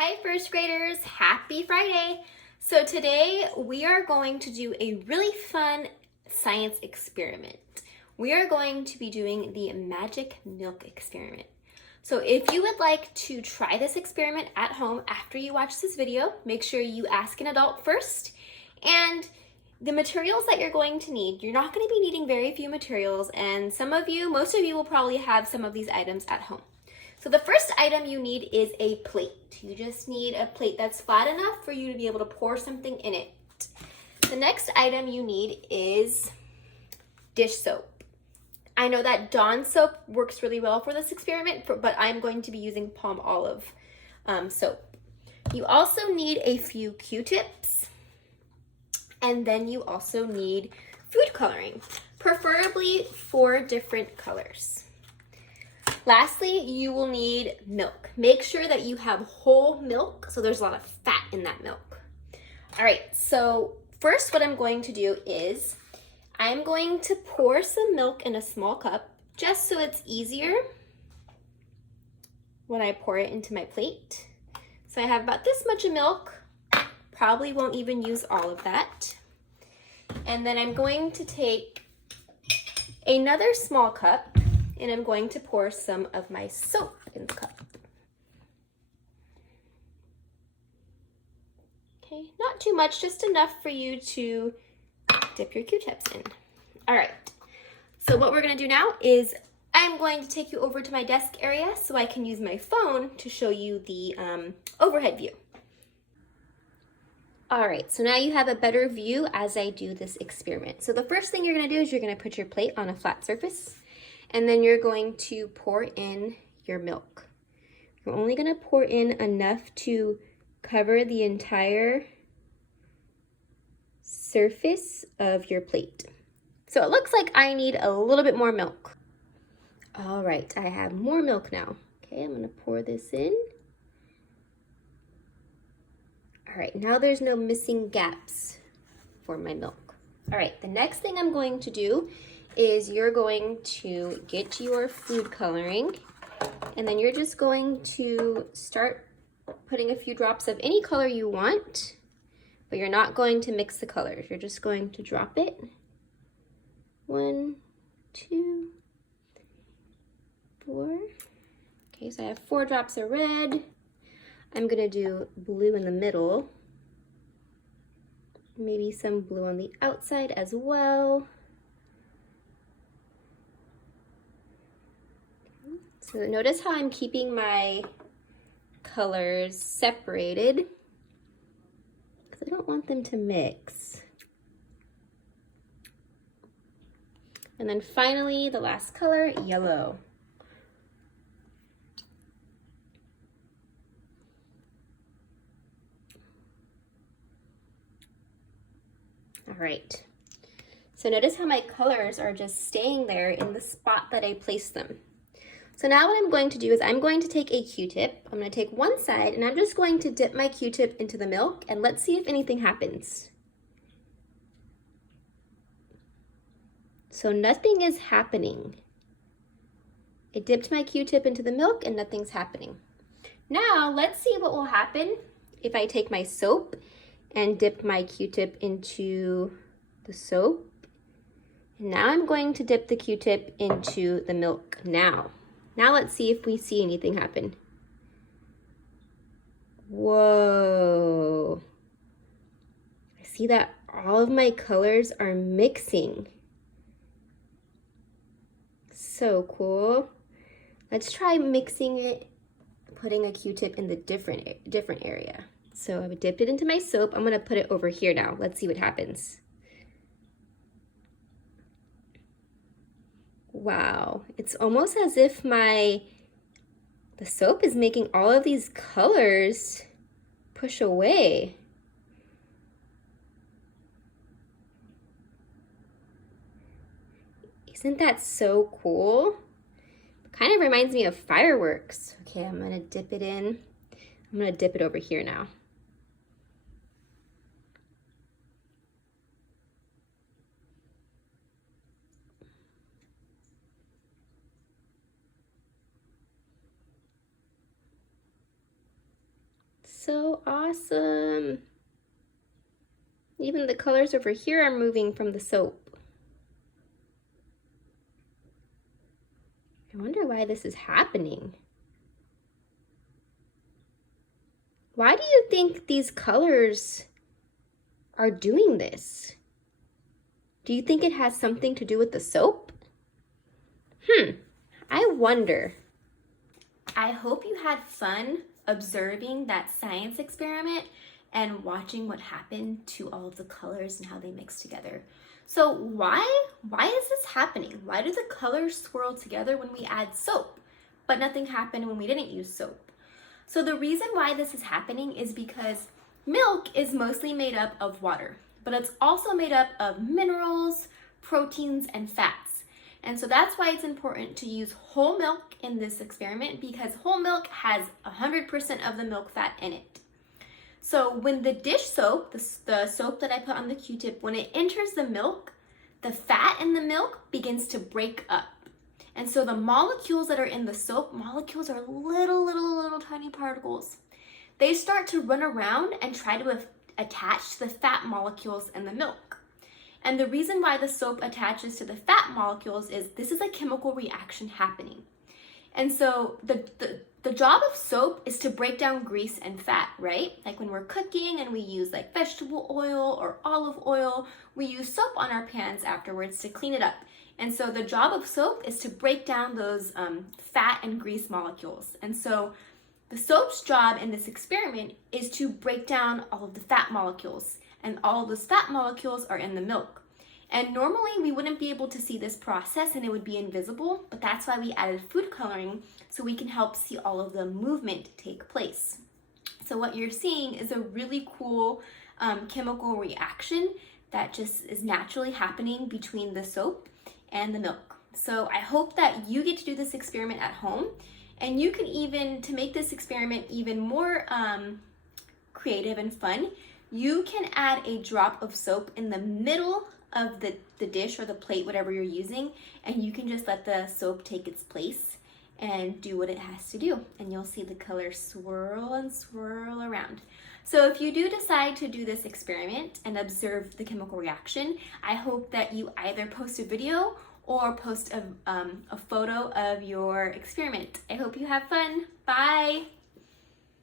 Hi first graders, happy Friday. So today we are going to do a really fun science experiment. We are going to be doing the magic milk experiment. So if you would like to try this experiment at home after you watch this video, make sure you ask an adult first. And the materials that you're going to need, you're not going to be needing very few materials, and most of you will probably have some of these items at home. So the first item you need is a plate. You just need a plate that's flat enough for you to be able to pour something in it. The next item you need is dish soap. I know that Dawn soap works really well for this experiment, but I'm going to be using palm olive soap. You also need a few Q-tips, and then you also need food coloring, preferably 4 different colors. Lastly, you will need milk. Make sure that you have whole milk, so there's a lot of fat in that milk. All right, so first what I'm going to do is I'm going to pour some milk in a small cup, just so it's easier when I pour it into my plate. So I have about this much of milk, probably won't even use all of that. And then I'm going to take another small cup, and I'm going to pour some of my soap in the cup. Okay, not too much, just enough for you to dip your Q-tips in. All right, so what we're gonna do now is I'm going to take you over to my desk area so I can use my phone to show you the overhead view. All right, so now you have a better view as I do this experiment. So the first thing you're gonna do is you're gonna put your plate on a flat surface, and then you're going to pour in your milk. You're only gonna pour in enough to cover the entire surface of your plate. So it looks like I need a little bit more milk. All right, I have more milk now. Okay, I'm gonna pour this in. All right, now there's no missing gaps for my milk. All right, the next thing I'm going to do is you're going to get your food coloring, and then you're just going to start putting a few drops of any color you want, but you're not going to mix the colors. You're just going to drop it. 1, 2, 4. Okay, so I have 4 drops of red. I'm gonna do blue in the middle. Maybe some blue on the outside as well. So notice how I'm keeping my colors separated because I don't want them to mix. And then finally, the last color, yellow. All right. So notice how my colors are just staying there in the spot that I placed them. So now what I'm going to do is I'm going to take a Q-tip. I'm going to take one side, and I'm just going to dip my Q-tip into the milk, and let's see if anything happens. So nothing is happening. I dipped my Q-tip into the milk and nothing's happening. Now let's see what will happen if I take my soap and dip my Q-tip into the soap. And now I'm going to dip the Q-tip into the milk now. Now let's see if we see anything happen. Whoa. I see that all of my colors are mixing. So cool. Let's try mixing it, putting a Q-tip in the different area. So I dipped it into my soap. I'm gonna put it over here now. Let's see what happens. Wow, it's almost as if the soap is making all of these colors push away. Isn't that so cool? It kind of reminds me of fireworks. Okay, I'm gonna dip it in. I'm gonna dip it over here now. so awesome. Even the colors over here are moving from the soap. I wonder why this is happening. Why do you think these colors are doing this? Do you think it has something to do with the soap? I wonder. I hope you had fun observing that science experiment and watching what happened to all of the colors and how they mix together. So why is this happening? Why do the colors swirl together when we add soap, but nothing happened when we didn't use soap? So the reason why this is happening is because milk is mostly made up of water, but it's also made up of minerals, proteins, and fats. And so that's why it's important to use whole milk in this experiment, because whole milk has 100% of the milk fat in it. So when the dish soap, the soap that I put on the Q-tip, when it enters the milk, the fat in the milk begins to break up. And so the molecules that are in the soap, molecules are little tiny particles. They start to run around and try to attach to the fat molecules in the milk. And the reason why the soap attaches to the fat molecules is this is a chemical reaction happening. And so the job of soap is to break down grease and fat, right? Like when we're cooking and we use like vegetable oil or olive oil, we use soap on our pans afterwards to clean it up. And so the job of soap is to break down those fat and grease molecules. And so the soap's job in this experiment is to break down all of the fat molecules, and all of those fat molecules are in the milk. And normally we wouldn't be able to see this process and it would be invisible, but that's why we added food coloring so we can help see all of the movement take place. So what you're seeing is a really cool chemical reaction that just is naturally happening between the soap and the milk. So I hope that you get to do this experiment at home, and you can even, to make this experiment even more creative and fun, you can add a drop of soap in the middle of the dish or the plate, whatever you're using, and you can just let the soap take its place and do what it has to do, and you'll see the colors swirl and swirl around. So if you do decide to do this experiment and observe the chemical reaction, I hope that you either post a video or post a photo of your experiment. I hope you have fun. Bye!